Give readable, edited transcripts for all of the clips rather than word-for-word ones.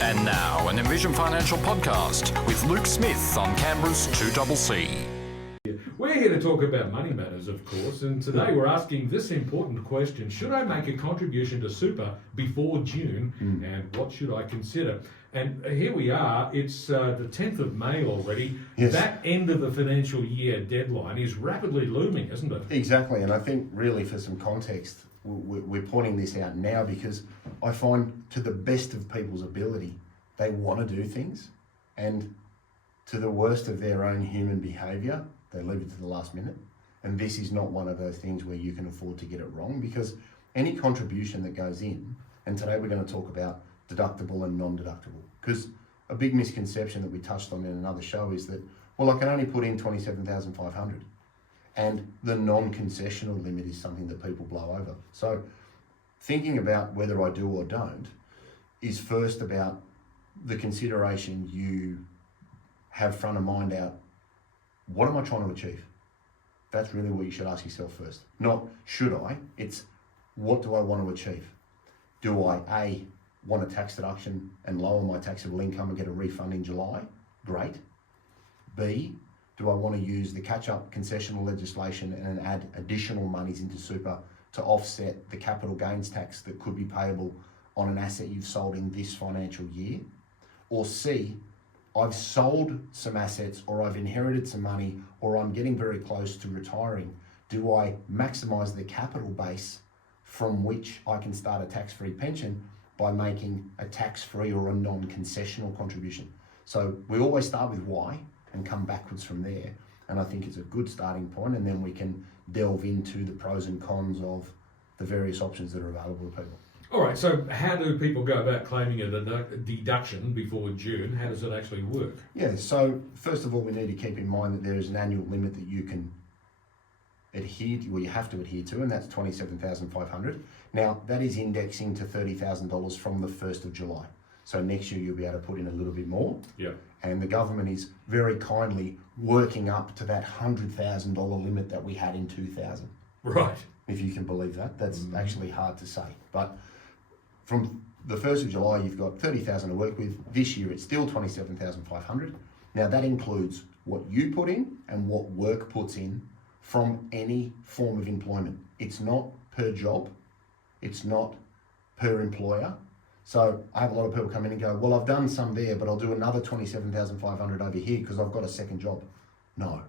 And now, an Envision Financial podcast with Luke Smith on Canberra's 2CC. We're here to talk about money matters, of course, and today we're asking this important question: should I make a contribution to super before June, and what should I consider? And here we are, it's the 10th of May already. Yes. That end of the financial year deadline is rapidly looming, isn't it? Exactly, and I think really for some context, we're pointing this out now because I find to the best of people's ability, they want to do things, and to the worst of their own human behaviour, they leave it to the last minute. And this is not one of those things where you can afford to get it wrong, because any contribution that goes in, and today we're going to talk about deductible and non-deductible, because a big misconception that we touched on in another show is that, well, I can only put in 27,500, and the non-concessional limit is something that people blow over. So thinking about whether I do or don't is first about the consideration you have front of mind out. What am I trying to achieve? That's really what you should ask yourself first. Not should I, it's what do I want to achieve? Do I A, want a tax deduction and lower my taxable income and get a refund in July? Great. B, do I want to use the catch-up concessional legislation and add additional monies into super to offset the capital gains tax that could be payable on an asset you've sold in this financial year? Or C, I've sold some assets, or I've inherited some money, or I'm getting very close to retiring. Do I maximize the capital base from which I can start a tax-free pension by making a tax-free or a non-concessional contribution? So we always start with why and come backwards from there. And I think it's a good starting point, and then we can delve into the pros and cons of the various options that are available to people. All right, so how do people go about claiming a deduction before June? How does it actually work? Yeah, so first of all, we need to keep in mind that there is an annual limit that you can adhere to, well, you have to adhere to, and that's 27,500. Now, that is indexing to $30,000 from the 1st of July. So next year you'll be able to put in a little bit more. Yeah. And the government is very kindly working up to that $100,000 limit that we had in 2000. Right. If you can believe that. That's actually hard to say. But from the 1st of July, you've got 30,000 to work with. This year, it's still 27,500. Now, that includes what you put in and what work puts in from any form of employment. It's not per job. It's not per employer. So I have a lot of people come in and go, well, I've done some there, but I'll do another 27,500 over here because I've got a second job. No.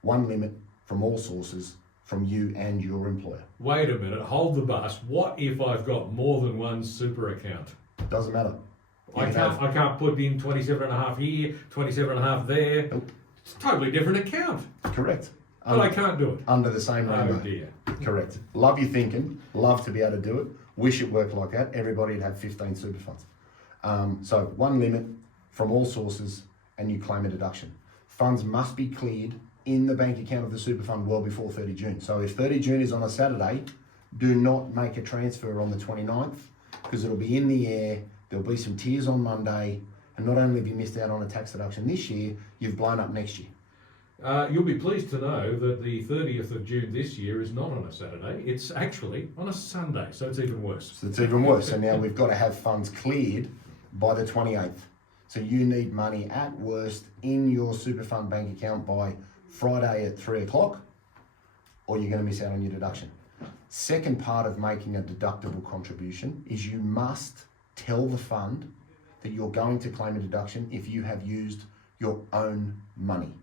One limit from all sources, from you and your employer. Wait a minute, hold the bus. What if I've got more than one super account? Doesn't matter. I can't put in 27.5 here, 27.5 there. Nope. It's a totally different account. Correct. But I can't do it. Under the same rainbow. Oh dear. Correct. Love your thinking. Love to be able to do it. Wish it worked like that. Everybody'd have 15 super funds. So one limit from all sources, and you claim a deduction. Funds must be cleared in the bank account of the super fund well before 30 June. So if 30 June is on a Saturday, do not make a transfer on the 29th, because it'll be in the air. There'll be some tears on Monday. And not only have you missed out on a tax deduction this year, you've blown up next year. You'll be pleased to know that the 30th of June this year is not on a Saturday. It's actually on a Sunday, so it's even worse. So it's even worse. So now we've got to have funds cleared by the 28th. So you need money at worst in your super fund bank account by Friday at 3 o'clock, or you're going to miss out on your deduction. Second part of making a deductible contribution is you must tell the fund that you're going to claim a deduction if you have used your own money.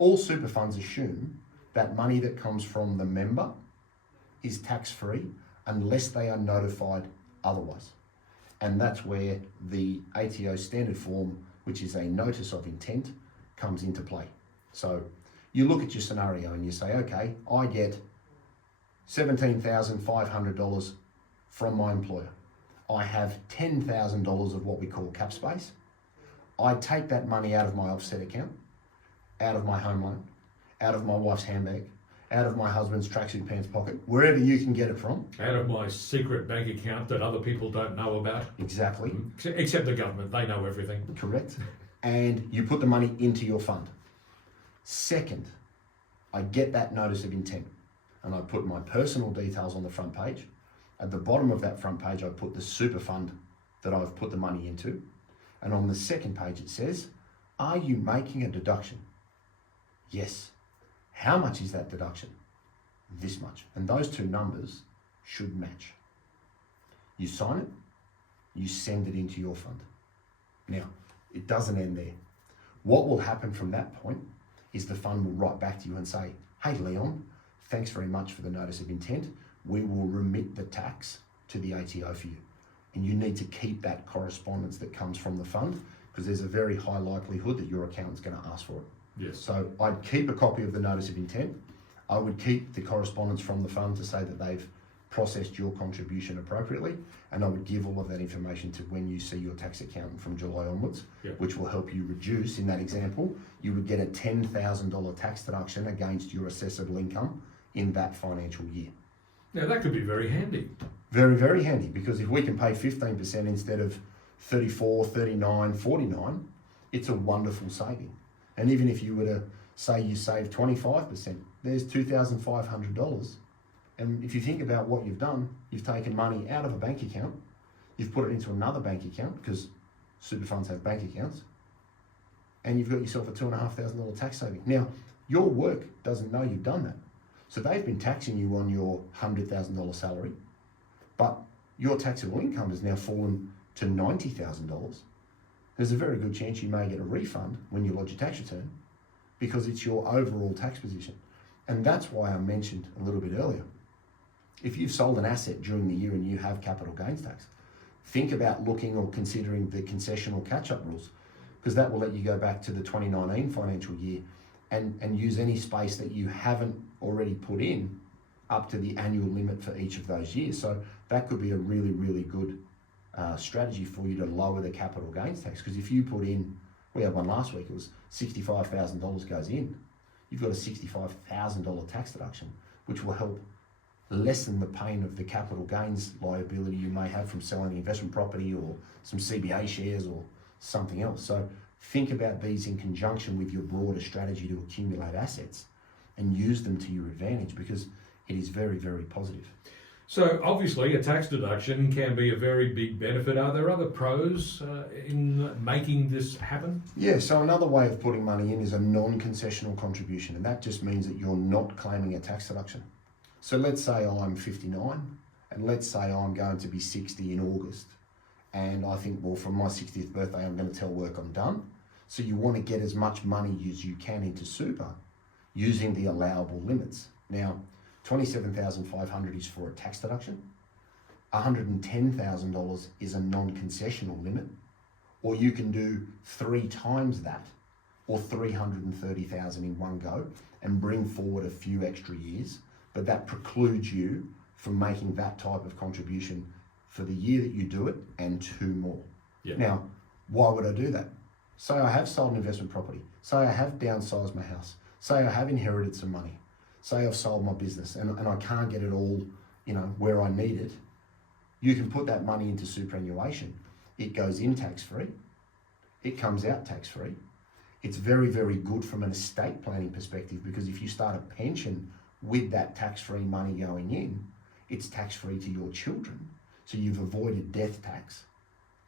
All super funds assume that money that comes from the member is tax-free unless they are notified otherwise. And that's where the ATO standard form, which is a notice of intent, comes into play. So you look at your scenario and you say, okay, I get $17,500 from my employer. I have $10,000 of what we call cap space. I take that money out of my offset account, out of my home loan, out of my wife's handbag, out of my husband's tracksuit pants pocket, wherever you can get it from. Out of my secret bank account that other people don't know about. Exactly. Except the government, they know everything. Correct. And you put the money into your fund. Second, I get that notice of intent and I put my personal details on the front page. At the bottom of that front page, I put the super fund that I've put the money into. And on the second page it says, are you making a deduction? Yes. How much is that deduction? This much. And those two numbers should match. You sign it, you send it into your fund. Now, it doesn't end there. What will happen from that point is the fund will write back to you and say, hey Leon, thanks very much for the notice of intent. We will remit the tax to the ATO for you. And you need to keep that correspondence that comes from the fund, because there's a very high likelihood that your accountant's going to ask for it. Yes. So I'd keep a copy of the notice of intent. I would keep the correspondence from the fund to say that they've processed your contribution appropriately, and I would give all of that information to when you see your tax accountant from July onwards, which will help you reduce. In that example, you would get a $10,000 tax deduction against your assessable income in that financial year. Now that could be very handy. Very, very handy, because if we can pay 15% instead of 34, 39, 49, it's a wonderful saving. And even if you were to say you save 25%, there's $2,500. And if you think about what you've done, you've taken money out of a bank account, you've put it into another bank account, because super funds have bank accounts, and you've got yourself a $2,500 tax saving. Now, your work doesn't know you've done that. So they've been taxing you on your $100,000 salary, but your taxable income has now fallen to $90,000. There's a very good chance you may get a refund when you lodge your tax return, because it's your overall tax position. And that's why I mentioned a little bit earlier, if you've sold an asset during the year and you have capital gains tax, think about looking or considering the concessional catch-up rules, because that will let you go back to the 2019 financial year and use any space that you haven't already put in up to the annual limit for each of those years. So that could be a really, really good strategy for you to lower the capital gains tax. Because if you put in, we had one last week, it was $65,000 goes in, you've got a $65,000 tax deduction, which will help lessen the pain of the capital gains liability you may have from selling the investment property or some CBA shares or something else. So think about these in conjunction with your broader strategy to accumulate assets and use them to your advantage, because it is very, very positive. So obviously a tax deduction can be a very big benefit. Are there other pros in making this happen? Yeah, so another way of putting money in is a non-concessional contribution, and that just means that you're not claiming a tax deduction. So let's say I'm 59, and let's say I'm going to be 60 in August, and I think, well, from my 60th birthday, I'm going to tell work I'm done. So you want to get as much money as you can into super using the allowable limits. Now, $27,500 is for a tax deduction. $110,000 is a non-concessional limit, or you can do 3 times that, or $330,000 in one go, and bring forward a few extra years. But that precludes you from making that type of contribution for the year that you do it and 2 more. Yeah. Now, why would I do that? Say I have sold an investment property. Say I have downsized my house. Say I have inherited some money. Say I've sold my business and I can't get it all, where I need it. You can put that money into superannuation. It goes in tax-free. It comes out tax-free. It's very, very good from an estate planning perspective, because if you start a pension with that tax-free money going in, it's tax-free to your children. So you've avoided death tax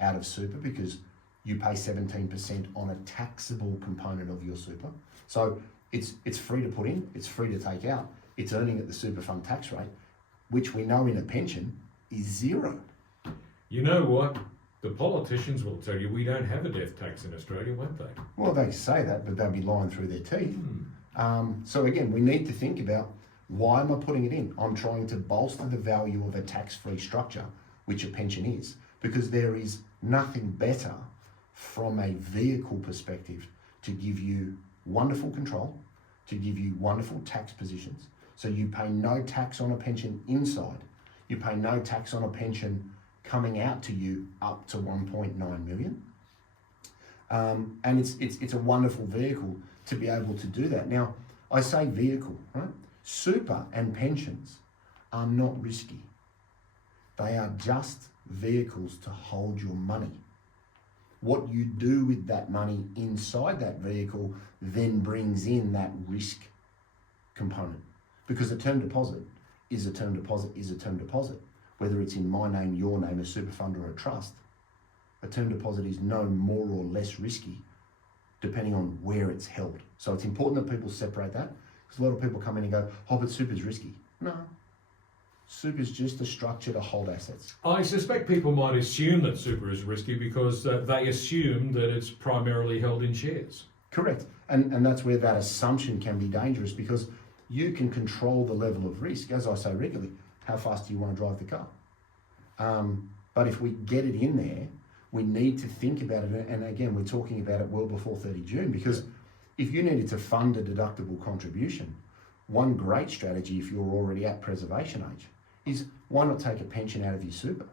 out of super, because you pay 17% on a taxable component of your super. So it's free to put in, it's free to take out, it's earning at the super fund tax rate, which we know in a pension is 0. You know what? The politicians will tell you we don't have a death tax in Australia, won't they? Well, they say that, but they'll be lying through their teeth. So again, we need to think about, why am I putting it in? I'm trying to bolster the value of a tax-free structure, which a pension is, because there is nothing better from a vehicle perspective to give you wonderful control, to give you wonderful tax positions. So you pay no tax on a pension inside. You pay no tax on a pension coming out to you up to 1.9 million. And it's a wonderful vehicle to be able to do that. Now, I say vehicle, right? Super and pensions are not risky. They are just vehicles to hold your money. What you do with that money inside that vehicle then brings in that risk component, because a term deposit is a term deposit is a term deposit, whether it's in my name, your name, a super fund or a trust. A term deposit is no more or less risky depending on where it's held. So it's important that people separate that, because a lot of people come in and go, oh, but super's risky. No. Super's just a structure to hold assets. I suspect people might assume that super is risky because they assume that it's primarily held in shares. Correct. And that's where that assumption can be dangerous, because you can control the level of risk. As I say regularly, how fast do you want to drive the car? But if we get it in there, we need to think about it. And again, we're talking about it well before 30 June, because if you needed to fund a deductible contribution, one great strategy if you're already at preservation age is, why not take a pension out of your super?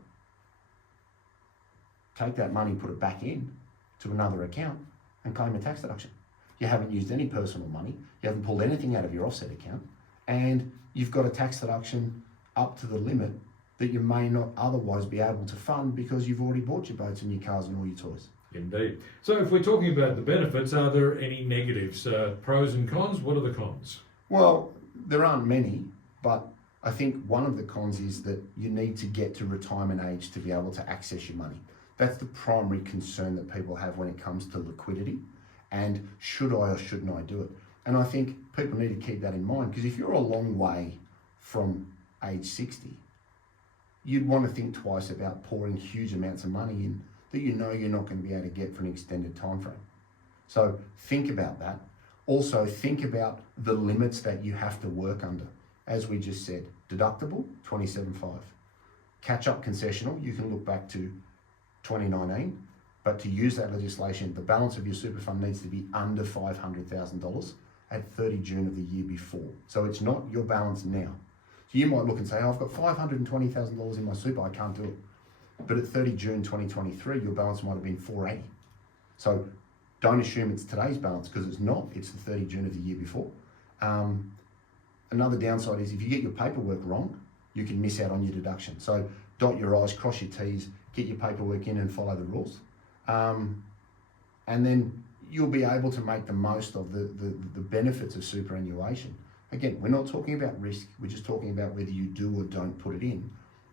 Take that money, put it back in to another account and claim a tax deduction. You haven't used any personal money, you haven't pulled anything out of your offset account, and you've got a tax deduction up to the limit that you may not otherwise be able to fund because you've already bought your boats and your cars and all your toys. Indeed. So if we're talking about the benefits, are there any negatives? Pros and cons? What are the cons? Well, there aren't many, but I think one of the cons is that you need to get to retirement age to be able to access your money. That's the primary concern that people have when it comes to liquidity and should I or shouldn't I do it. And I think people need to keep that in mind, because if you're a long way from age 60, you'd want to think twice about pouring huge amounts of money in that you know you're not going to be able to get for an extended time frame. So think about that. Also think about the limits that you have to work under. As we just said, deductible, 27.5. Catch-up concessional, you can look back to 2019, but to use that legislation, the balance of your super fund needs to be under $500,000 at 30 June of the year before. So it's not your balance now. So you might look and say, oh, I've got $520,000 in my super, I can't do it. But at 30 June 2023, your balance might have been 480. So don't assume it's today's balance, because it's not. It's the 30 June of the year before. Another downside is if you get your paperwork wrong, you can miss out on your deduction. So dot your I's, cross your T's, get your paperwork in and follow the rules. And then you'll be able to make the most of the benefits of superannuation. Again, we're not talking about risk, we're just talking about whether you do or don't put it in,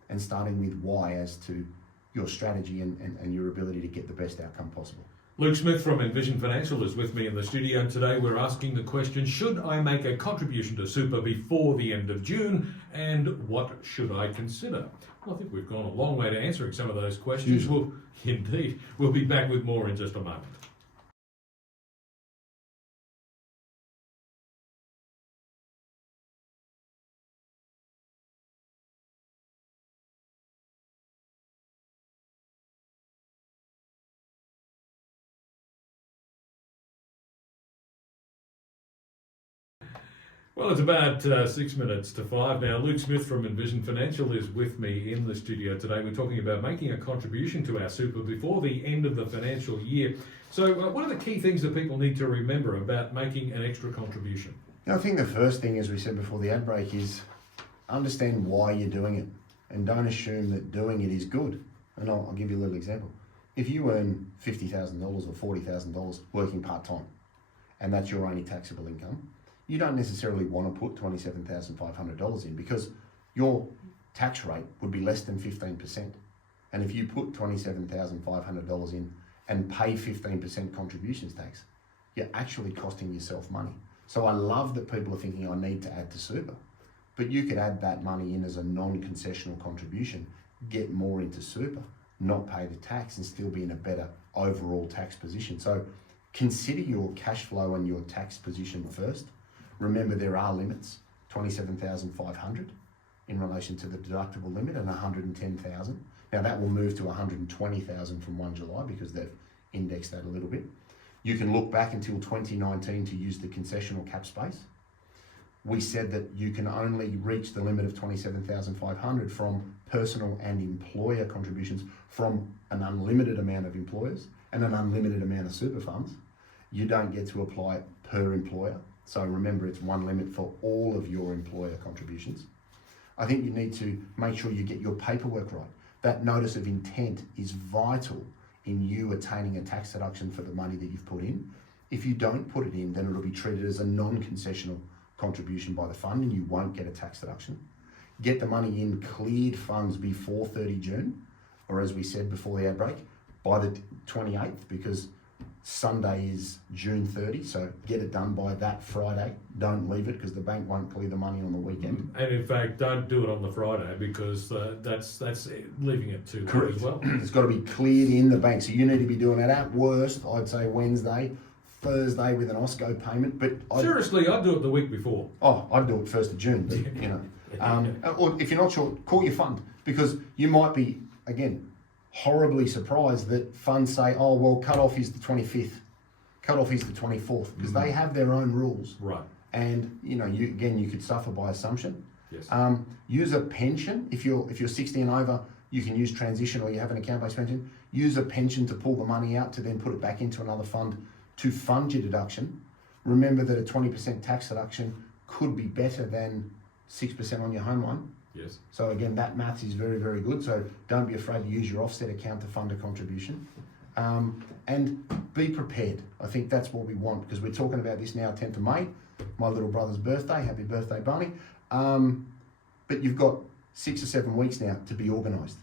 and starting with why as to your strategy and your ability to get the best outcome possible. Luke Smith from Envision Financial is with me in the studio today. We're asking the question, should I make a contribution to super before the end of June, and what should I consider? Well, I think we've gone a long way to answering some of those questions. We'll be back with more in just a moment. Well, it's about 6 minutes to 5 now. Luke Smith from Envision Financial is with me in the studio today. We're talking about making a contribution to our super before the end of the financial year. So what are the key things that people need to remember about making an extra contribution? I think the first thing, as we said before the ad break, is understand why you're doing it, and don't assume that doing it is good. And I'll give you a little example. If you earn $50,000 or $40,000 working part-time, and that's your only taxable income, you don't necessarily want to put $27,500 in, because your tax rate would be less than 15%. And if you put $27,500 in and pay 15% contributions tax, you're actually costing yourself money. So I love that people are thinking, I need to add to super, but you could add that money in as a non-concessional contribution, get more into super, not pay the tax, and still be in a better overall tax position. So consider your cash flow and your tax position first. Remember, there are limits, 27,500 in relation to the deductible limit, and 110,000. Now that will move to 120,000 from 1 July because they've indexed that a little bit. You can look back until 2019 to use the concessional cap space. We said that you can only reach the limit of 27,500 from personal and employer contributions from an unlimited amount of employers and an unlimited amount of super funds. You don't get to apply it per employer. So remember, it's one limit for all of your employer contributions. I think you need to make sure you get your paperwork right. That notice of intent is vital in you attaining a tax deduction for the money that you've put in. If you don't put it in, then it'll be treated as a non-concessional contribution by the fund and you won't get a tax deduction. Get the money in cleared funds before 30 June, or as we said before the ad break, by the 28th, because Sunday is June 30, so get it done by that Friday. Don't leave it, because the bank won't clear the money on the weekend. And in fact, don't do it on the Friday, because that's leaving it too late as well. It's got to be cleared in the bank, so you need to be doing it at worst, I'd say Wednesday, Thursday with an OSCO payment. But Seriously, I'd do it the week before. I'd do it 1st of June, but, you know. Or if you're not sure, call your fund, because you might be, again, horribly surprised that funds say, oh, well, cut-off is the 25th, cut-off is the 24th, because they have their own rules. Right. And, you know, you could suffer by assumption. Yes. Use a pension. If you're 60 and over, you can use transition, or you have an account-based pension. Use a pension to pull the money out to then put it back into another fund to fund your deduction. Remember that a 20% tax deduction could be better than 6% on your home loan. Yes. So again, that maths is very, very good. So don't be afraid to use your offset account to fund a contribution. And be prepared. I think that's what we want, because we're talking about this now, 10th of May, my little brother's birthday. Happy birthday, Barney. But you've got 6 or 7 weeks now to be organised.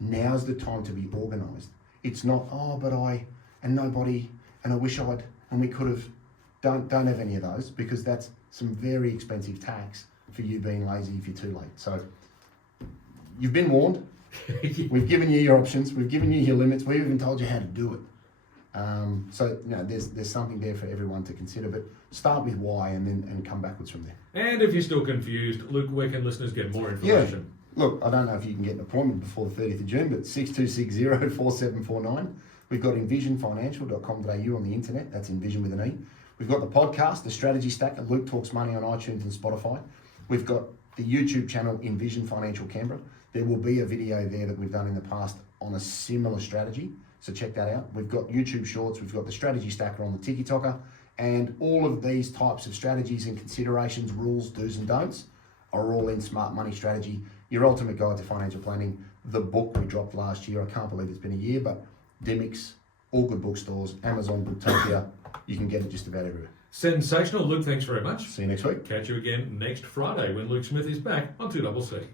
Now's the time to be organised. It's not, oh, but I, and nobody, and I wish I'd, and we could have. Don't have any of those, because that's some very expensive tax for you being lazy if you're too late. So you've been warned. We've given you your options. We've given you your limits. We've even told you how to do it. So you know, there's something there for everyone to consider. But start with why, and come backwards from there. And if you're still confused, Luke, where can listeners get more information? Yeah. Look, I don't know if you can get an appointment before the 30th of June, but 6260-4749. We've got envisionfinancial.com.au on the internet. That's Envision with an E. We've got the podcast, The Strategy Stack, at Luke Talks Money on iTunes and Spotify. We've got the YouTube channel, Envision Financial Canberra. There will be a video there that we've done in the past on a similar strategy, so check that out. We've got YouTube Shorts, we've got the Strategy Stacker on the TikToker, and all of these types of strategies and considerations, rules, do's and don'ts, are all in Smart Money Strategy, your ultimate guide to financial planning. The book we dropped last year, I can't believe it's been a year, but Dymocks, all good bookstores, Amazon, Booktopia, you can get it just about everywhere. Sensational. Luke, thanks very much. See you next week. Catch you again next Friday when Luke Smith is back on 2CC.